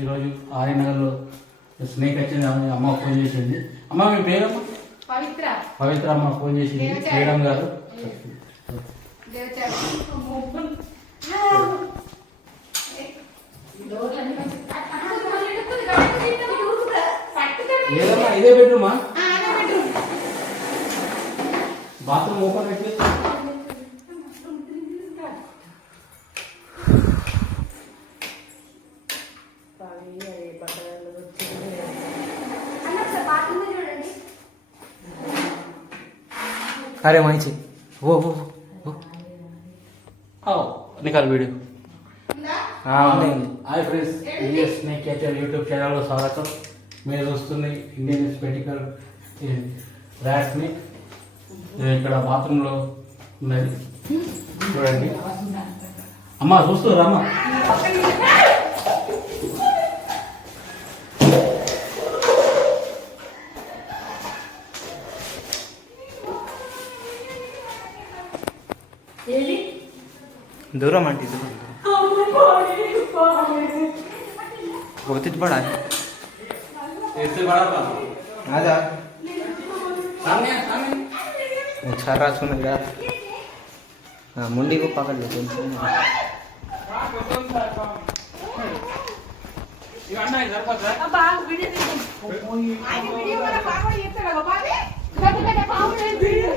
ఈరోజు ఆర్యనగర్లో స్నేక్ వచ్చింది. అమ్మ ఫోన్ చేసింది. అమ్మ మీ పేరమ్మా? పవిత్ర. పవిత్ర అమ్మ ఫోన్ చేసింది. మేడం గారు ఏదమ్మా? ఇదే బెడ్రూమా? బాత్రూమ్ ఓపెన్ పెట్టి अरे माहिती वो నికాల్ వీడియో. ఉంది. Hi friends, Indian snake catcher YouTube ఛానల్లో స్వాగతం. మీరు చూస్తుంది ఇండియన్ స్పెటికల్ ర్యాట్ స్నేక్. ఇక్కడ బాత్రూంలో ఉన్నది చూడండి. అమ్మ చూస్తురా అమ్మ? दूर आंटी दूर बहुत ही बड़ा है। इससे बड़ा था। आजा सामने सामने छर्रा सुनेगा। हाँ मुंडी को पकड़ ले टेंशन नहीं। ये अन्ना इधर पर है। अब आप वीडियो देखो। आगे वीडियो वाला पागल ये तो लगा बाबे। घर में पागल वीडियो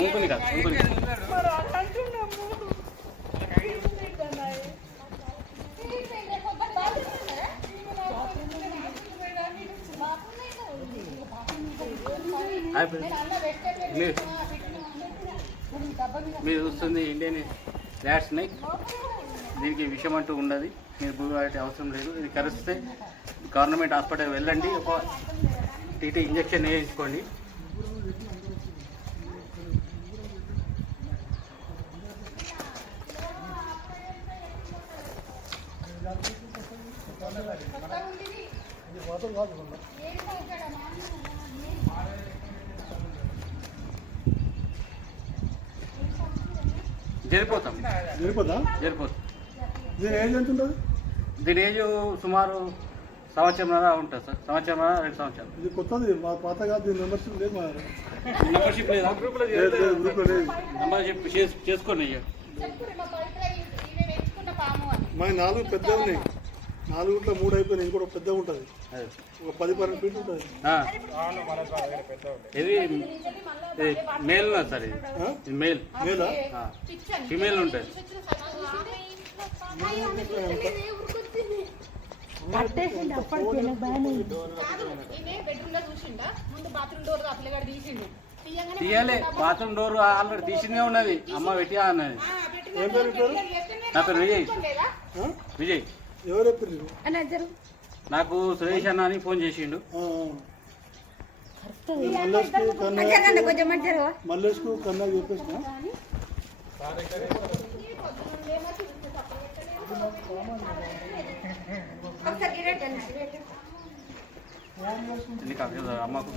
उनको निकाल మీరు చూస్తుంది ఇండియన్ ర్యాట్ స్నేక్. దీనికి విషయం అంటూ ఉండదు. మీరు భూమి అవసరం లేదు. ఇది కరిస్తే గవర్నమెంట్ హాస్పిటల్ వెళ్ళండి, ఒక టీటీ ఇంజెక్షన్ వేయించుకోండి. జరిపోతుంది. దీని ఏజ్ ఎంత ఉంటుంది? దీని ఏజ్ సుమారు సంవత్సరంన్నర ఉంటుంది సార్. సంవత్సరంన్నర 2 సంవత్సరాలు. ఇది కొత్తది, మా పాత కాదు. దీని మెంబర్షిప్ లేదు. మా మెంబర్షిప్ లేదా? మెంబర్షిప్ చేసుకోండి. మా 4 పెద్దవి ఉన్నాయి. 4 3 అయిపోయినాయి. ఇంకోటి పెద్దగా ఉంటుంది, ఒక 10-12 ఫీట్ ఉంటుంది. ఇది మేల్ ఉన్నది సార్. ఇది మేల్. మేలా ఫిమేల్ ఉంటుంది. తీయాలి. బాత్రూమ్ డోర్ ఆల్రెడీ తీసిందే ఉన్నది. అమ్మ పెట్టియా అన్నది. నా పేరు విజయ్. విజయ్ ఎవరు చెప్పారు? నాకు సురేష్ అన్న అని ఫోన్ చేసిండు. మల్లేష్కు కన్నా చెప్పేసిన అమ్మకు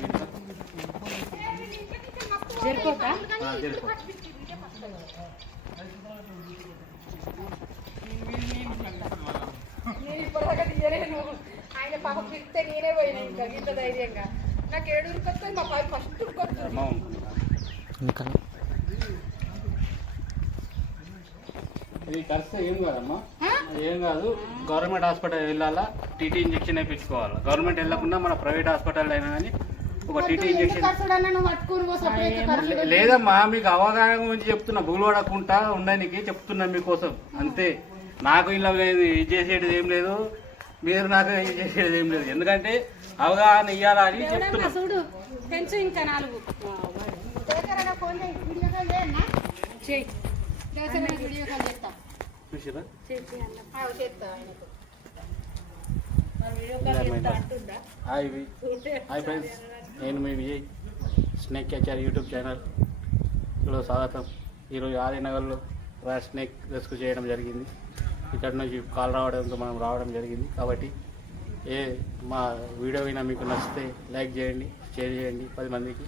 నేను ఇప్పటిదాకా తీయలేను. ఆయన పాప పిలిస్తే నేనే పోయినా. ఇంకా ఇంత ధైర్యంగా నాకు 7 ఉరుకొస్తుంది. మా పాప ఫస్ట్ ఉరుకొస్తుంది. ఇది కరిస్తే ఏం కాదమ్మా, ఏం కాదు. గవర్నమెంట్ హాస్పిటల్ వెళ్ళాలా, టీటీ ఇంజెక్షన్ వేయించుకోవాలి. గవర్నమెంట్ వెళ్ళకుండా మన ప్రైవేట్ హాస్పిటల్ అయినా కానీ ఒక టీటీ ఇంజెక్షన్. లేదమ్మా, మీకు అవగాహన గురించి చెప్తున్నా. బుగులు పడకుండా ఉండడానికి చెప్తున్నా మీకోసం అంతే. నాకు ఇలా ఇది చేసేది ఏం లేదు, మీరు నాకు ఇది చేసేది ఏం లేదు. ఎందుకంటే అవగాహన ఇవ్వాలా అని చెప్తున్నా. హాయ్ ఫ్రెండ్స్, నేను మీ విజయ్. స్నేక్ క్యాచర్ యూట్యూబ్ ఛానల్లో స్వాగతం. ఈరోజు ఆర్యనగర్లో ర్యాట్ స్నేక్ రెస్క్యూ చేయడం జరిగింది. ఇక్కడ నుంచి కాల్ రావడంతో మనం రావడం జరిగింది. కాబట్టి మా వీడియో అయినా మీకు నచ్చితే లైక్ చేయండి, షేర్ చేయండి 10 మందికి.